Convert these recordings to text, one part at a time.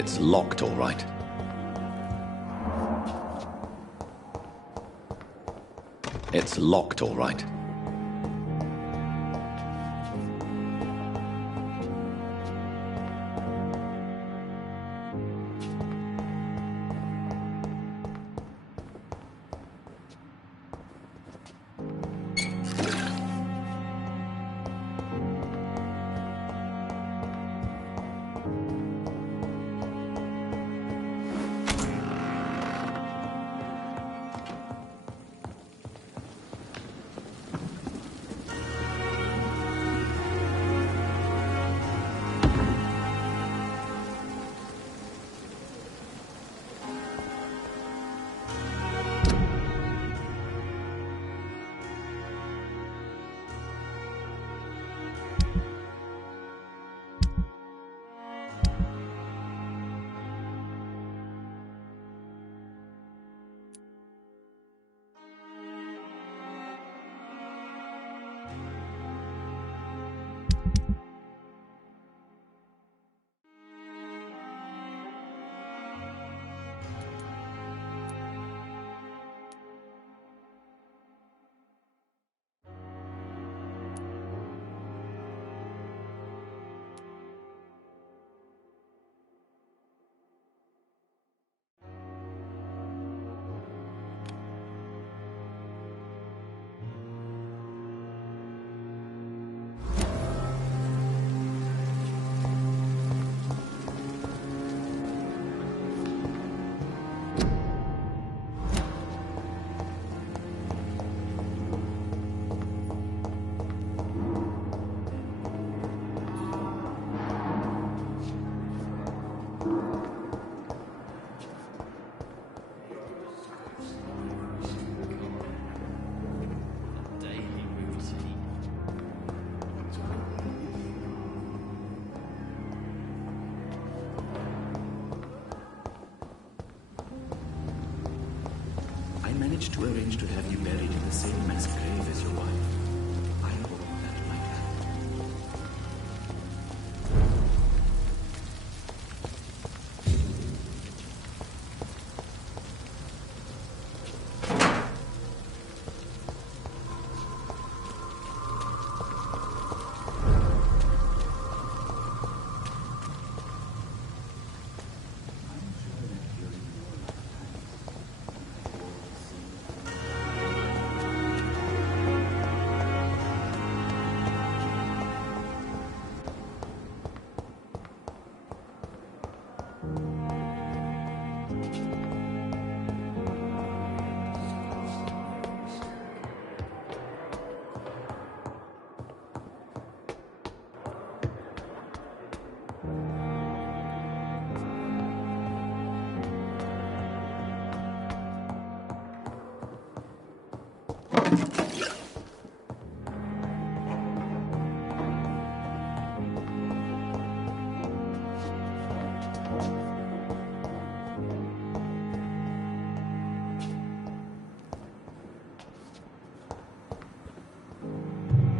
It's locked, all right. It's locked, all right. I managed to arrange to have you buried in the same mass grave as your wife. I hope that might happen.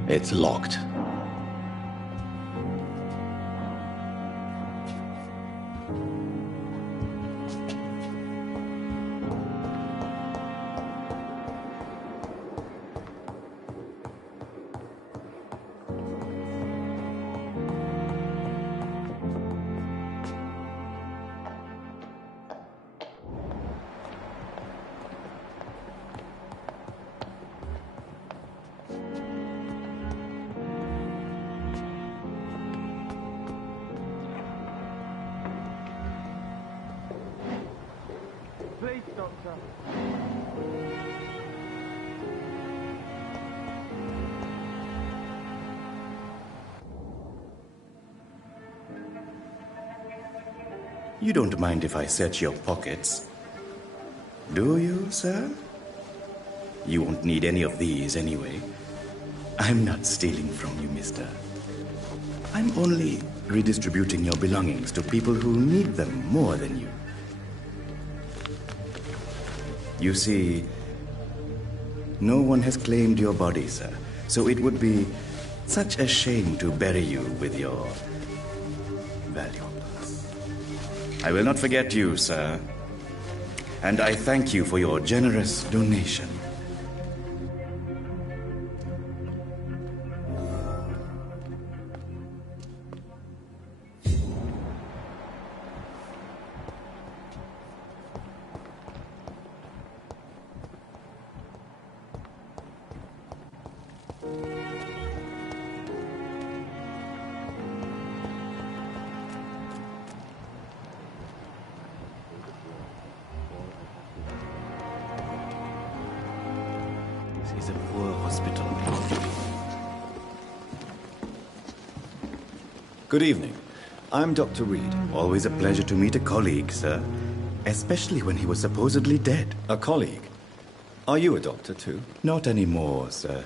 It's locked. Please, Doctor. You don't mind if I search your pockets, do you, sir? You won't need any of these anyway. I'm not stealing from you, mister. I'm only redistributing your belongings to people who need them more than you. You see, no one has claimed your body, sir, so it would be such a shame to bury you with your valuables. I will not forget you, sir. And I thank you for your generous donation. This is a poor hospital. Good evening. I'm Dr. Reed. Always a pleasure to meet a colleague, sir. Especially when he was supposedly dead. A colleague? Are you a doctor too? Not anymore, sir.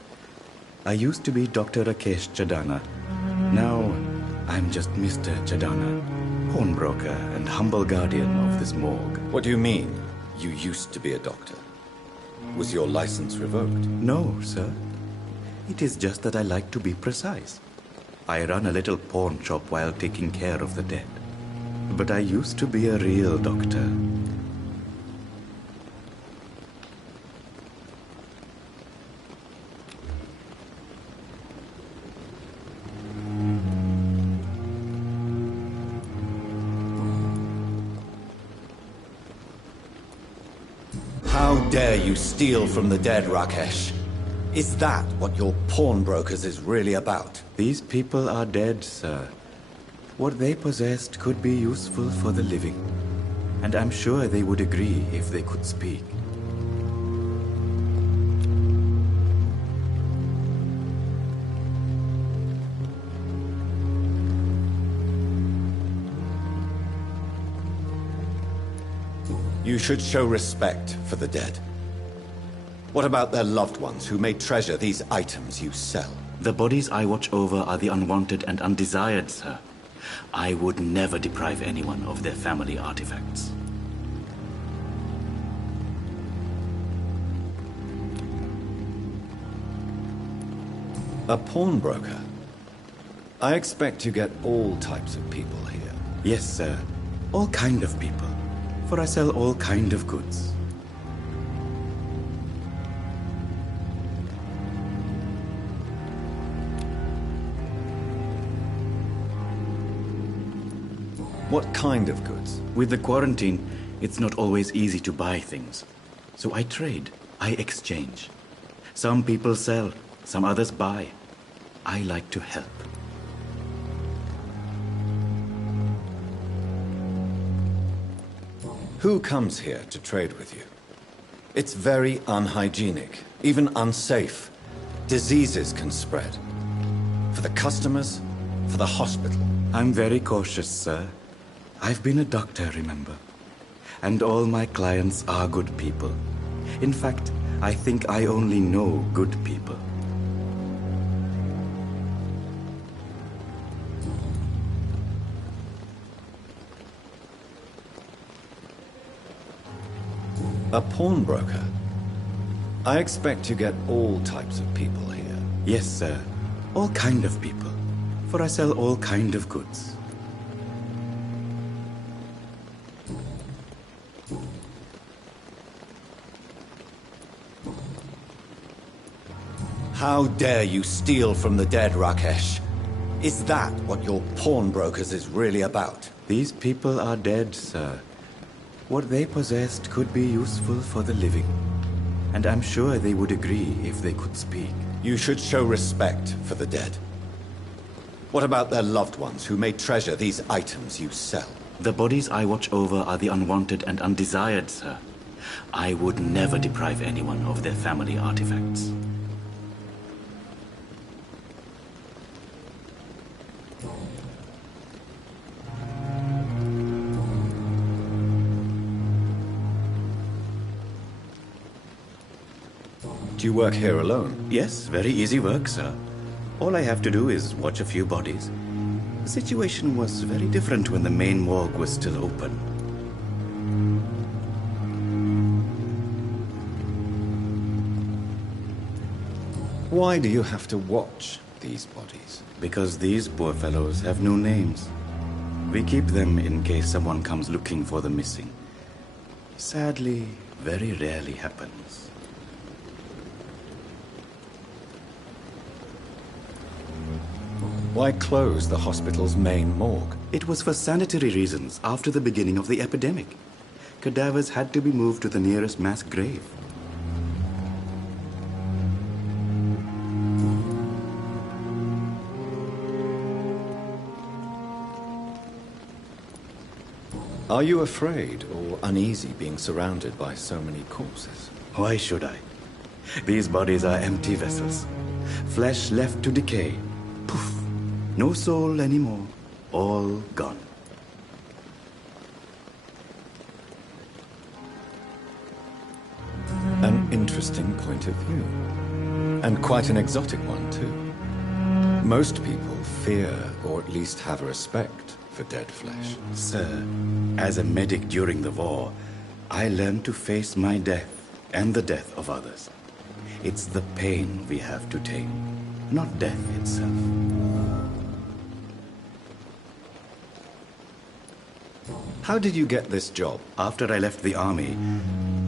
I used to be Dr. Rakesh Chadana. Now, I'm just Mr. Chadana, pawnbroker and humble guardian of this morgue. What do you mean, you used to be a doctor? Was your license revoked? No, sir. It is just that I like to be precise. I run a little pawn shop while taking care of the dead. But I used to be a real doctor. How dare you steal from the dead, Rakesh? Is that what your pawnbrokers is really about? These people are dead, sir. What they possessed could be useful for the living. And I'm sure they would agree if they could speak. You should show respect for the dead. What about their loved ones who may treasure these items you sell? The bodies I watch over are the unwanted and undesired, sir. I would never deprive anyone of their family artifacts. A pawnbroker? I expect you get all types of people here. Yes, sir. All kind of people. For I sell all kind of goods. What kind of goods? With the quarantine, it's not always easy to buy things. So I trade. I exchange. Some people sell, some others buy. I like to help. Who comes here to trade with you? It's very unhygienic, even unsafe. Diseases can spread. For the customers, for the hospital. I'm very cautious, sir. I've been a doctor, remember? And all my clients are good people. In fact, I think I only know good people. A pawnbroker? I expect you get all types of people here. Yes, sir. All kind of people. For I sell all kind of goods. How dare you steal from the dead, Rakesh? Is that what your pawnbrokers is really about? These people are dead, sir. What they possessed could be useful for the living. And I'm sure they would agree if they could speak. You should show respect for the dead. What about their loved ones who may treasure these items you sell? The bodies I watch over are the unwanted and undesired, sir. I would never deprive anyone of their family artifacts. Do you work here alone? Yes, very easy work, sir. All I have to do is watch a few bodies. The situation was very different when the main morgue was still open. Why do you have to watch these bodies? Because these poor fellows have no names. We keep them in case someone comes looking for the missing. Sadly, very rarely happens. Why close the hospital's main morgue? It was for sanitary reasons after the beginning of the epidemic. Cadavers had to be moved to the nearest mass grave. Are you afraid or uneasy being surrounded by so many corpses? Why should I? These bodies are empty vessels. Flesh left to decay. Poof. No soul anymore. All gone. An interesting point of view. And quite an exotic one, too. Most people fear, or at least have a respect, for dead flesh. Sir, as a medic during the war, I learned to face my death and the death of others. It's the pain we have to tame, not death itself. How did you get this job? After I left the army,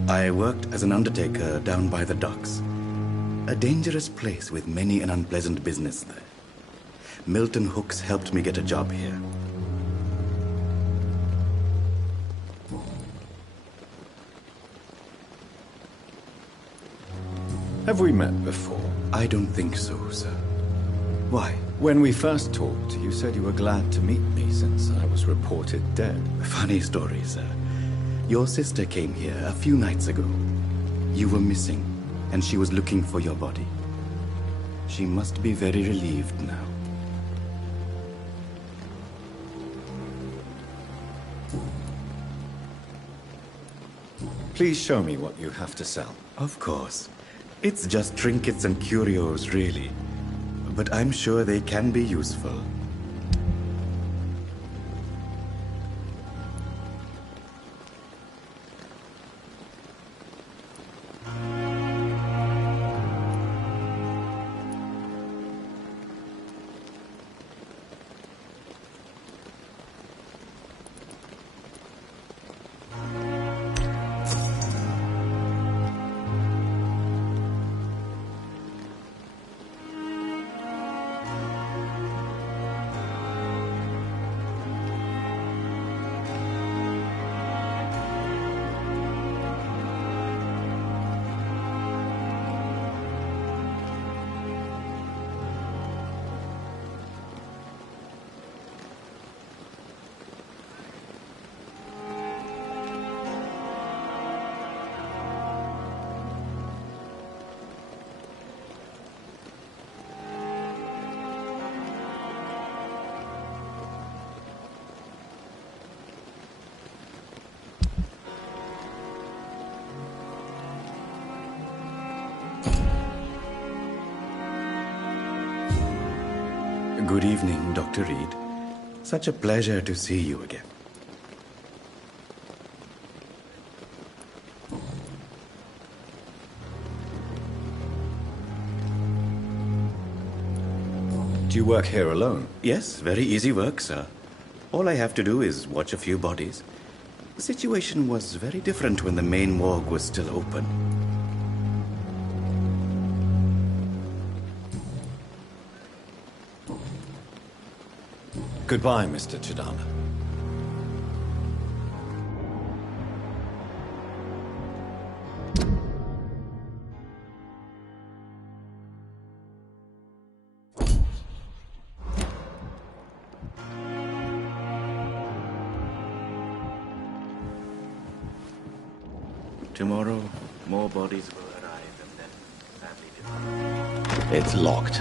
I worked as an undertaker down by the docks. A dangerous place with many an unpleasant business there. Milton Hooks helped me get a job here. Have we met before? I don't think so, sir. Why? When we first talked, you said you were glad to meet me since I was reported dead. Funny story, sir. Your sister came here a few nights ago. You were missing, and she was looking for your body. She must be very relieved now. Please show me what you have to sell. Of course. It's just trinkets and curios, really. But I'm sure they can be useful. Good evening, Dr. Reed. Such a pleasure to see you again. Do you work here alone? Yes, very easy work, sir. All I have to do is watch a few bodies. The situation was very different when the main morgue was still open. Goodbye, Mr. Chidama. Tomorrow, more bodies will arrive and then sadly depart. It's locked.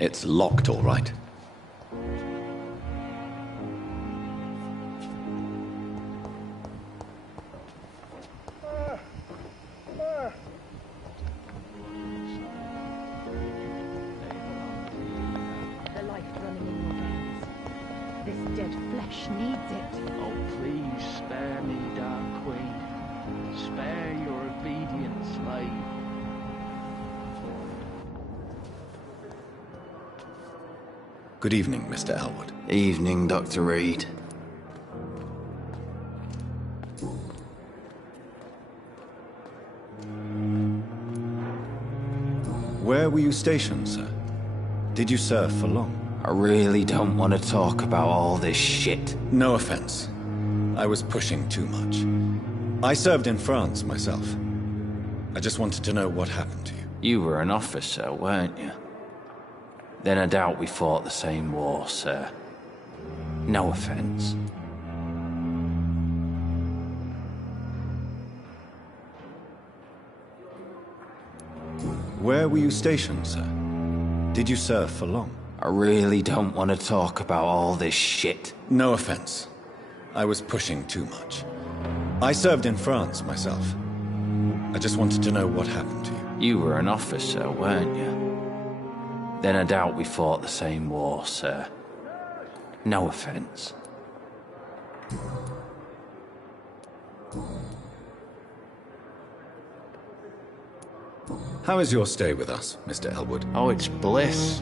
It's locked, all right. The life running in your veins. This dead flesh needs it. Oh, please spare me, Dark Queen. Spare your obedient slave. Good evening, Mr. Elwood. Evening, Dr. Reed. Where were you stationed, sir? Did you serve for long? I really don't want to talk about all this shit. No offense. I was pushing too much. I served in France myself. I just wanted to know what happened to you. You were an officer, weren't you? Then I doubt we fought the same war, sir. No offense. Where were you stationed, sir? Did you serve for long? I really don't want to talk about all this shit. No offense. I was pushing too much. I served in France myself. I just wanted to know what happened to you. You were an officer, weren't you? Then I doubt we fought the same war, sir. No offense. How is your stay with us, Mr. Elwood? Oh, it's bliss.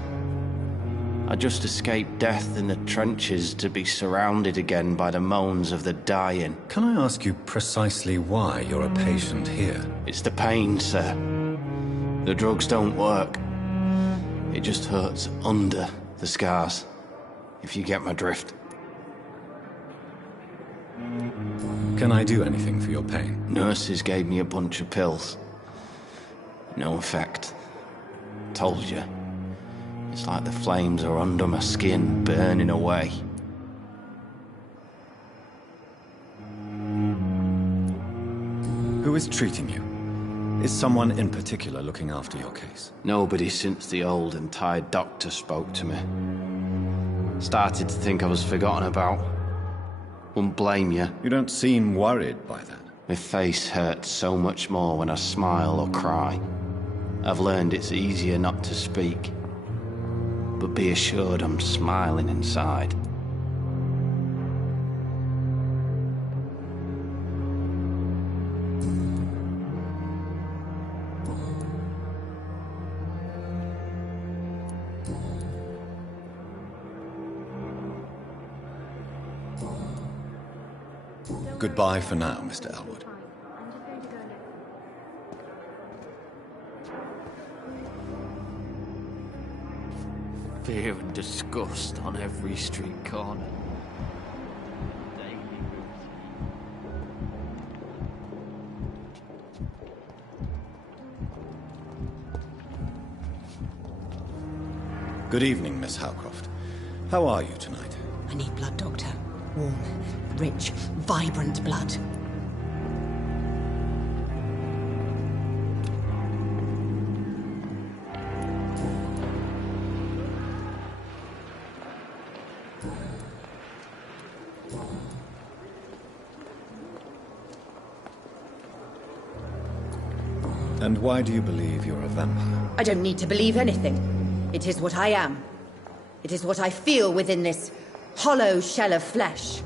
I just escaped death in the trenches to be surrounded again by the moans of the dying. Can I ask you precisely why you're a patient here? It's the pain, sir. The drugs don't work. It just hurts under the scars, if you get my drift. Can I do anything for your pain? Nurses gave me a bunch of pills. No effect. Told you. It's like the flames are under my skin, burning away. Who is treating you? Is someone in particular looking after your case? Nobody since the old and tired doctor spoke to me. Started to think I was forgotten about. Wouldn't blame you. You don't seem worried by that. My face hurts so much more when I smile or cry. I've learned it's easier not to speak. But be assured I'm smiling inside. Goodbye for now, Mr. Elwood. Fear and disgust on every street corner. Daily Good evening, Miss Howcroft. How are you tonight? I need blood, Doctor. Warm, rich, vibrant blood. And why do you believe you're a vampire? I don't need to believe anything. It is what I am. It is what I feel within this hollow shell of flesh.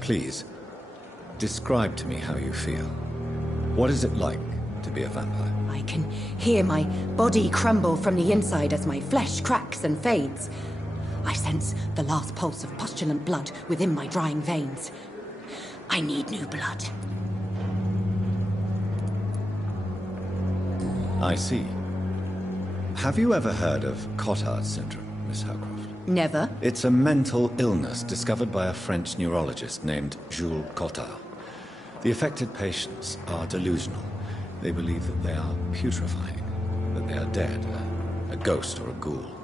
Please, describe to me how you feel. What is it like to be a vampire? I can hear my body crumble from the inside as my flesh cracks and fades. I sense the last pulse of postulant blood within my drying veins. I need new blood. I see. Have you ever heard of Cotard syndrome, Miss Howcroft? Never. It's a mental illness discovered by a French neurologist named Jules Cotard. The affected patients are delusional. They believe that they are putrefying, that they are dead, a ghost or a ghoul.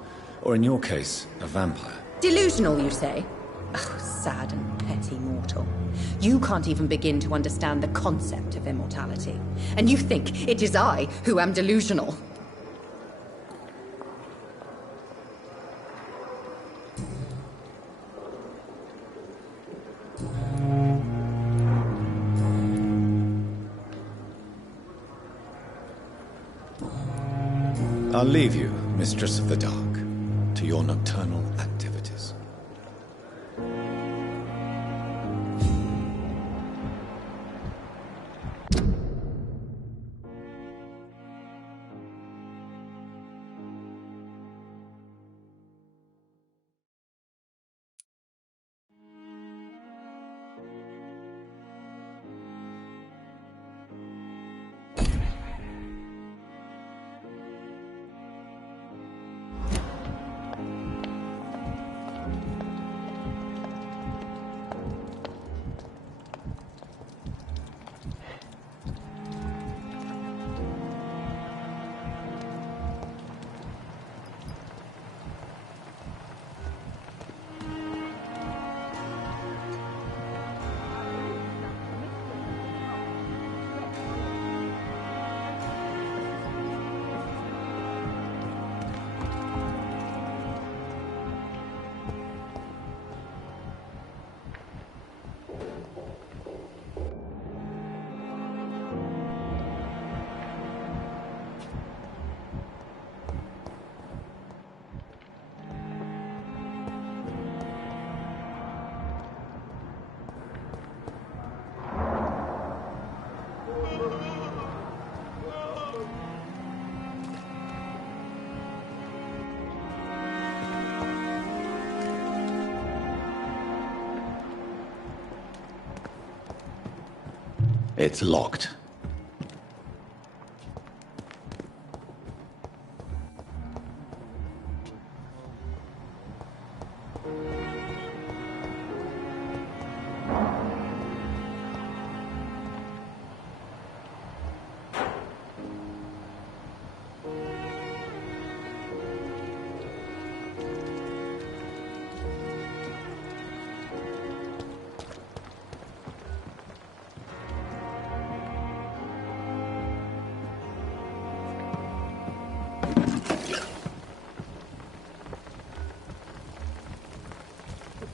Or in your case, a vampire. Delusional, you say? Oh, sad and petty mortal. You can't even begin to understand the concept of immortality. And you think it is I who am delusional. I'll leave you, Mistress of the Dark, to your nocturnal activities. It's locked.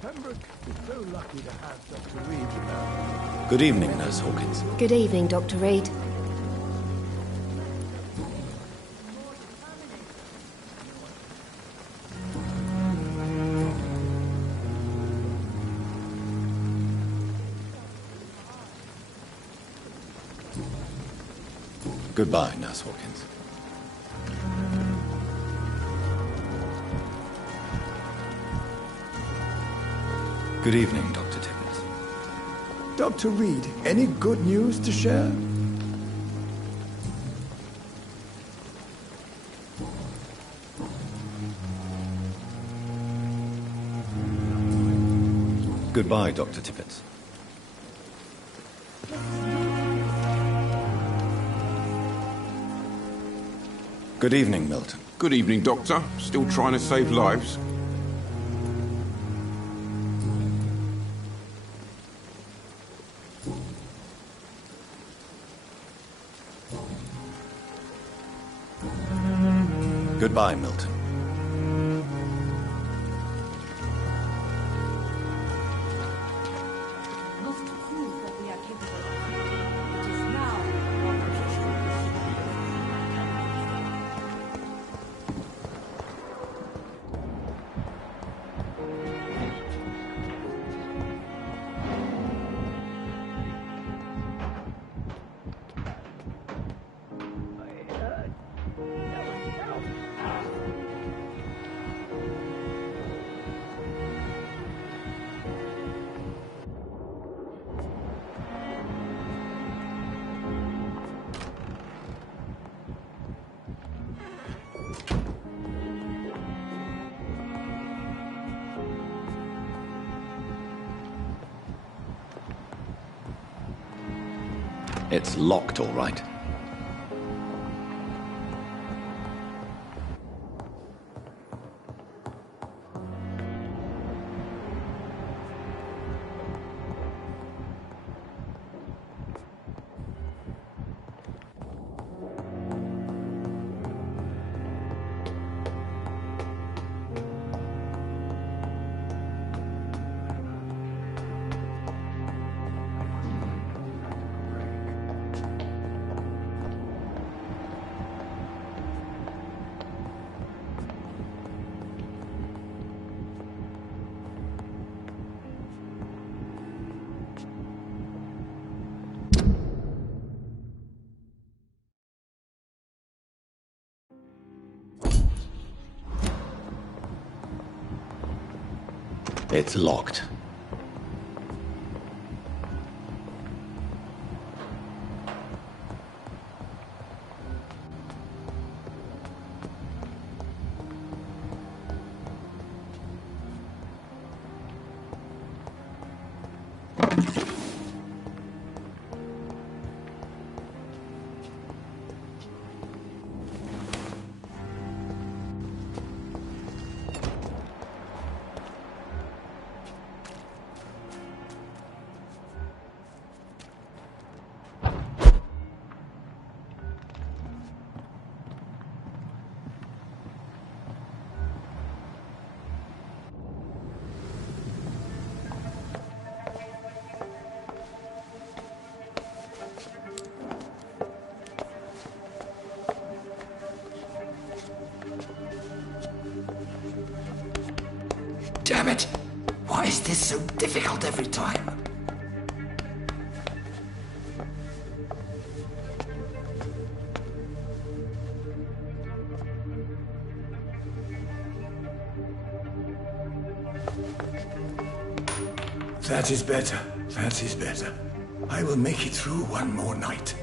Pembroke is so lucky to have Dr. Reed around. Good evening, Nurse Hawkins. Good evening, Dr. Reed. Goodbye, Nurse Hawkins. Good evening, Dr. Tippett. Dr. Reed, any good news to share? Goodbye, Dr. Tippett. Good evening, Milton. Good evening, Doctor. Still trying to save lives? Goodbye, Milton. Must prove that we are capable of acting. It is now our position. It's locked, all right. It's locked. Damn it! Why is this so difficult every time? That is better. That is better. I will make it through one more night.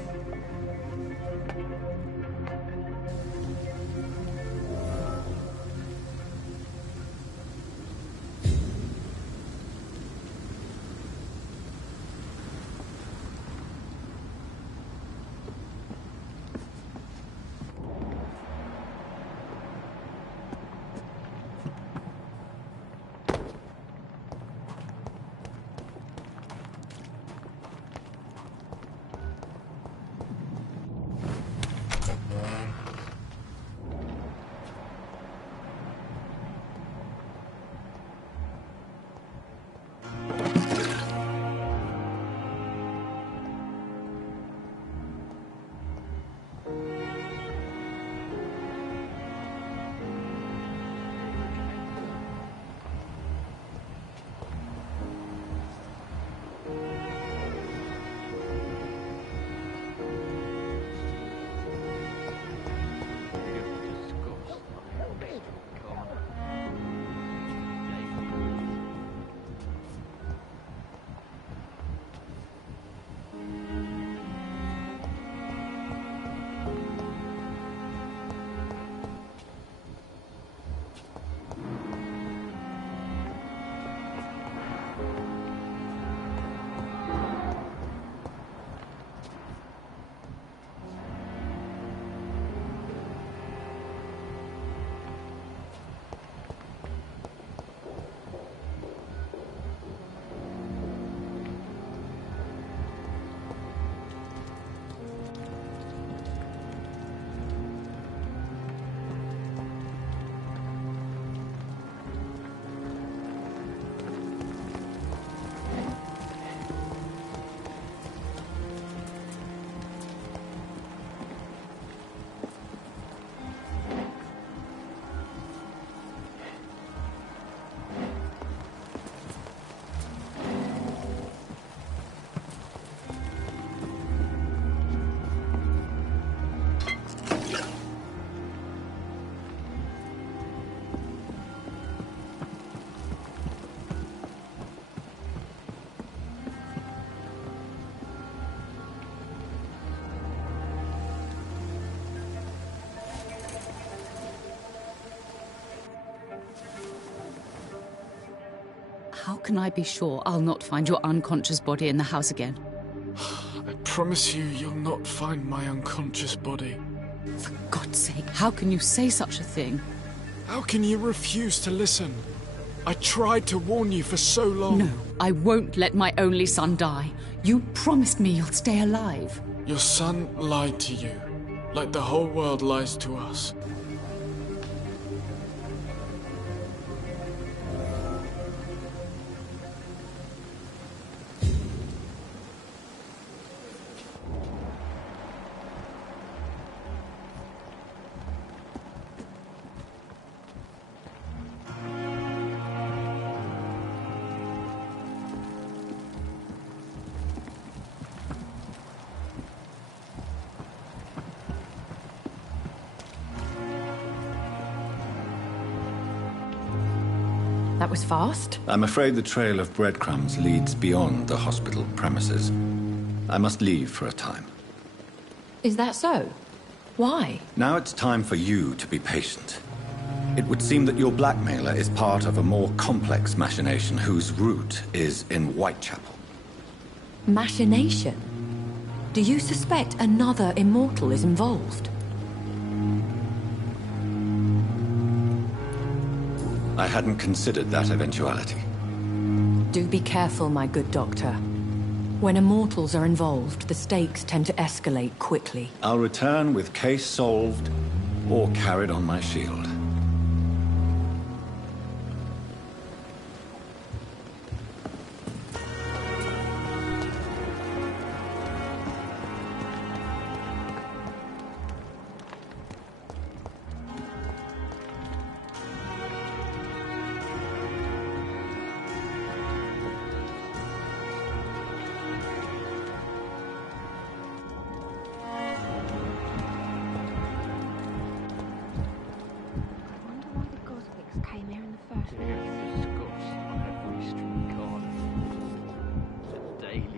How can I be sure I'll not find your unconscious body in the house again? I promise you, you'll not find my unconscious body. For God's sake, how can you say such a thing? How can you refuse to listen? I tried to warn you for so long. No, I won't let my only son die. You promised me you'll stay alive. Your son lied to you, like the whole world lies to us. That was fast. I'm afraid the trail of breadcrumbs leads beyond the hospital premises. I must leave for a time. Is that so? Why? Now it's time for you to be patient. It would seem that your blackmailer is part of a more complex machination whose root is in Whitechapel. Machination? Do you suspect another immortal is involved? I hadn't considered that eventuality. Do be careful, my good doctor. When immortals are involved, the stakes tend to escalate quickly. I'll return with case solved or carried on my shield.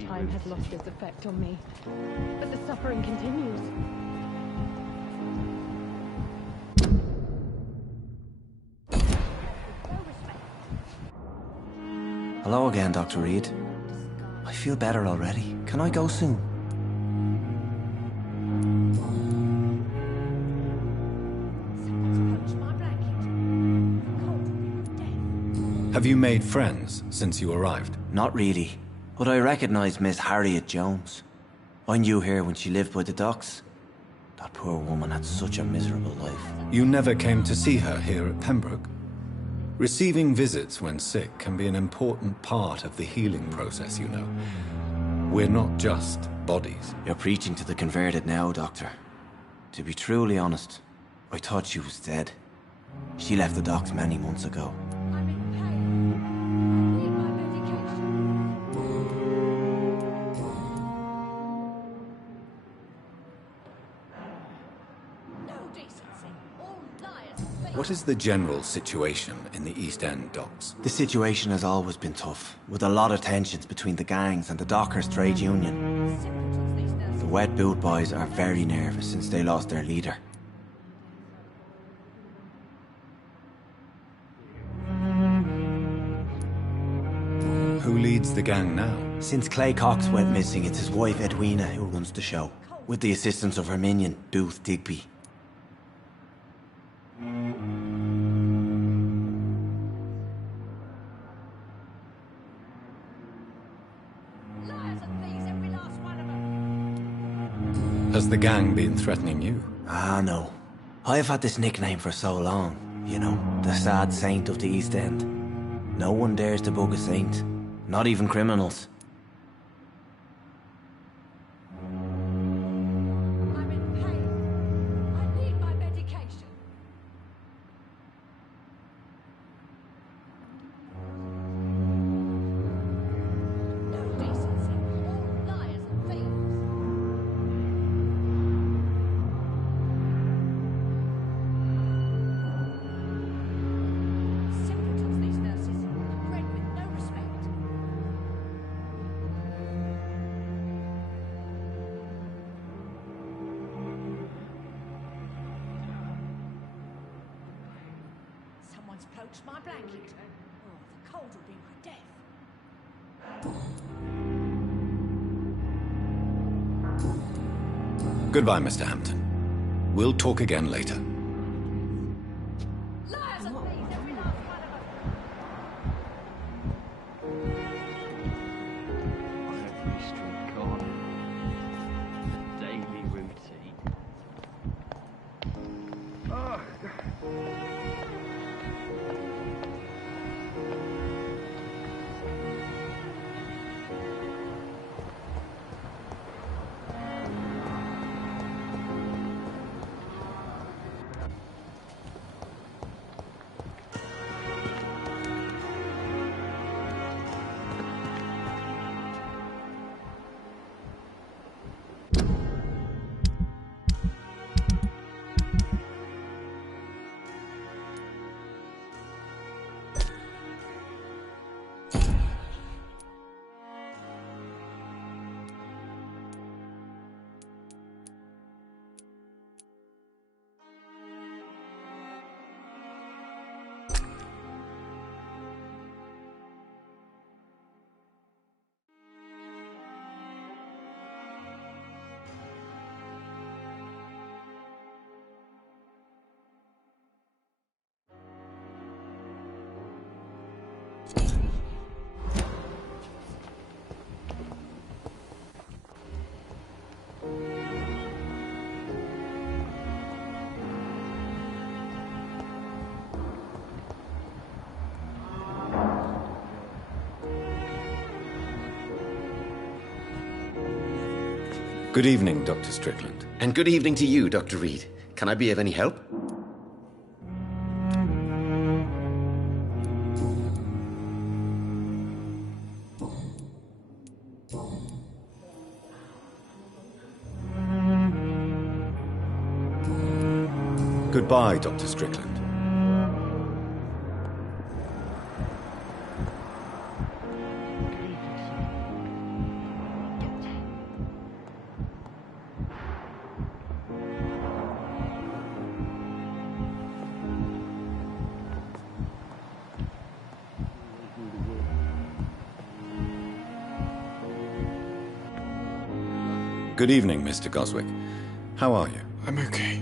Time has lost its effect on me, but the suffering continues. Hello again, Dr. Reed. I feel better already. Can I go soon? Have you made friends since you arrived? Not really, but I recognize Miss Harriet Jones. I knew her when she lived by the docks. That poor woman had such a miserable life. You never came to see her here at Pembroke? Receiving visits when sick can be an important part of the healing process, you know. We're not just bodies. You're preaching to the converted now, Doctor. To be truly honest, I thought she was dead. She left the docks many months ago. What is the general situation in the East End docks? The situation has always been tough, with a lot of tensions between the gangs and the Dockers Trade Union. The Wet Boot Boys are very nervous since they lost their leader. Who leads the gang now? Since Clay Cox went missing, it's his wife Edwina who runs the show, with the assistance of her minion, Booth Digby. Has the gang been threatening you? Ah, no. I've had this nickname for so long. You know, the sad saint of the East End. No one dares to bug a saint. Not even criminals. I'm in pain. I need my medication. No decency. All liars and thieves. Simpletons, these nurses. Bred with no respect. Someone's poached my blanket. Oh, the cold will be my death. Goodbye, Mr. Hampton. We'll talk again later. Liars and thieves, every last one of them. On every street corner. The daily routine. Good evening, Dr. Strickland. And good evening to you, Dr. Reed. Can I be of any help? Goodbye, Dr. Strickland. Good evening, Mr. Goswick. How are you? I'm okay.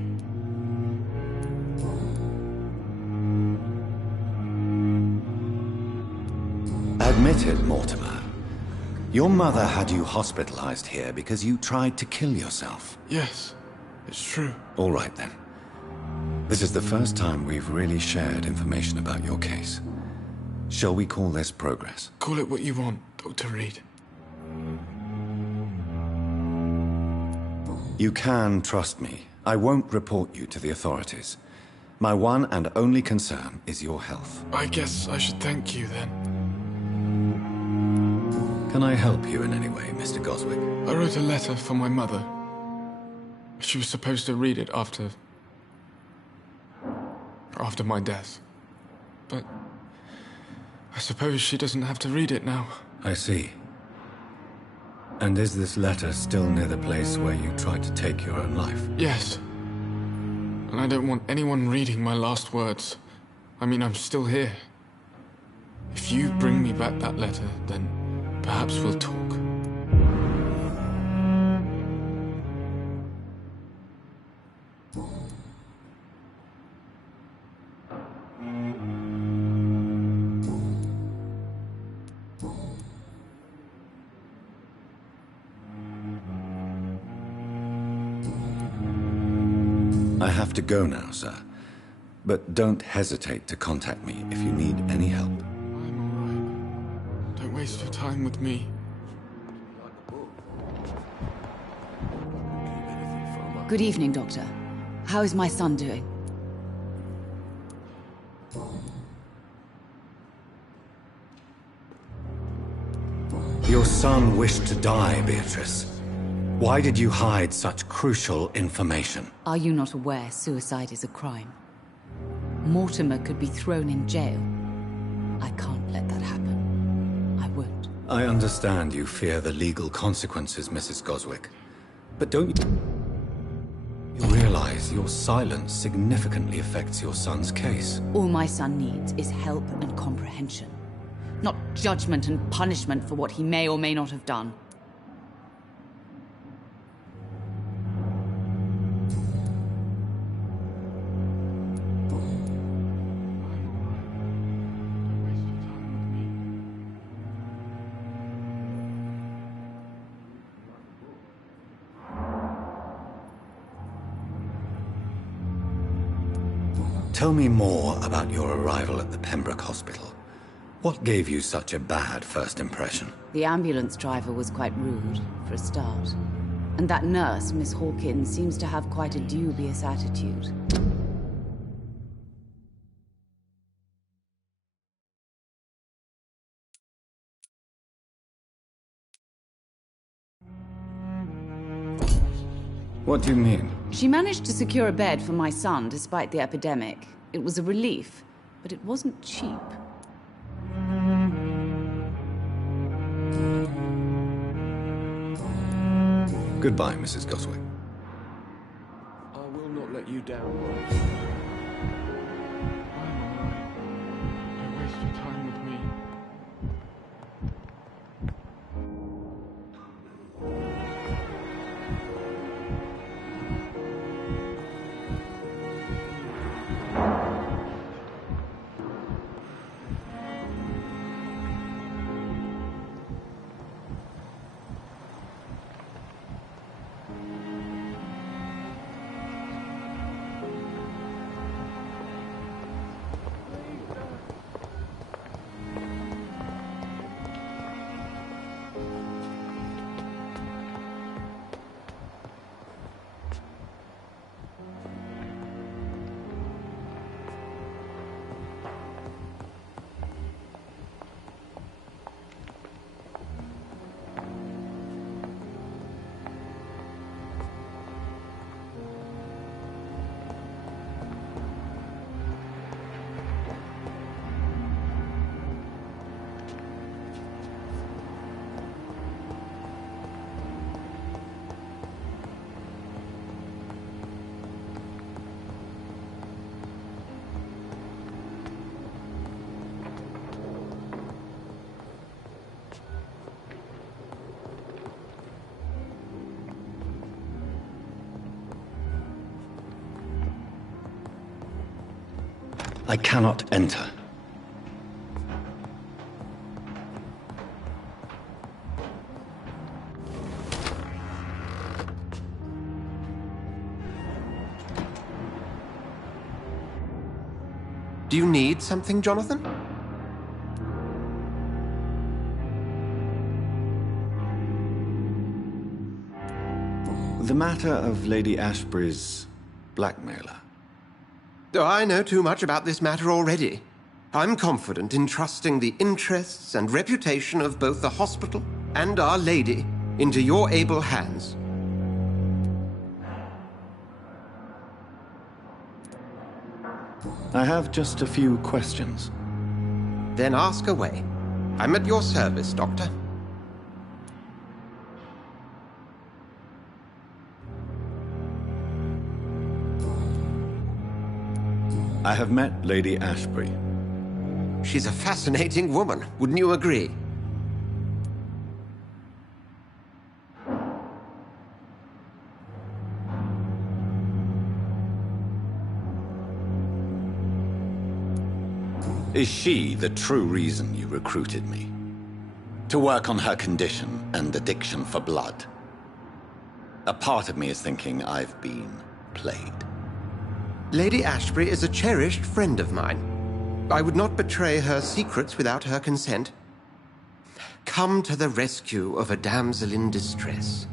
Admit it, Mortimer. Your mother had you hospitalized here because you tried to kill yourself. Yes, it's true. All right, then. This is the first time we've really shared information about your case. Shall we call this progress? Call it what you want, Dr. Reed. You can trust me. I won't report you to the authorities. My one and only concern is your health. I guess I should thank you, then. Can I help you in any way, Mr. Goswick? I wrote a letter for my mother. She was supposed to read it after my death. But I suppose she doesn't have to read it now. I see. And is this letter still near the place where you tried to take your own life? Yes. And I don't want anyone reading my last words. I mean, I'm still here. If you bring me back that letter, then perhaps we'll talk. I have to go now, sir. But don't hesitate to contact me if you need any help. I'm all right. Don't waste your time with me. Good evening, Doctor. How is my son doing? Your son wished to die, Beatrice. Why did you hide such crucial information? Are you not aware suicide is a crime? Mortimer could be thrown in jail. I can't let that happen. I won't. I understand you fear the legal consequences, Mrs. Goswick. But don't you realize your silence significantly affects your son's case? All my son needs is help and comprehension. Not judgment and punishment for what he may or may not have done. Tell me more about your arrival at the Pembroke Hospital. What gave you such a bad first impression? The ambulance driver was quite rude, for a start. And that nurse, Miss Hawkins, seems to have quite a dubious attitude. What do you mean? She managed to secure a bed for my son despite the epidemic. It was a relief, but it wasn't cheap. Goodbye, Mrs. Goswick. I will not let you down, Ross. I'm alright. Don't waste your time with me. I cannot enter. Do you need something, Jonathan? The matter of Lady Ashbury's blackmailer. Oh, I know too much about this matter already. I'm confident in trusting the interests and reputation of both the hospital and Our Lady into your able hands. I have just a few questions. Then ask away. I'm at your service, Doctor. I have met Lady Ashbury. She's a fascinating woman, wouldn't you agree? Is she the true reason you recruited me? To work on her condition and addiction for blood? A part of me is thinking I've been played. Lady Ashbury is a cherished friend of mine. I would not betray her secrets without her consent. Come to the rescue of a damsel in distress.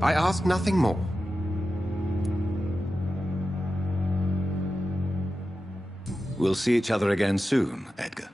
I ask nothing more. We'll see each other again soon, Edgar.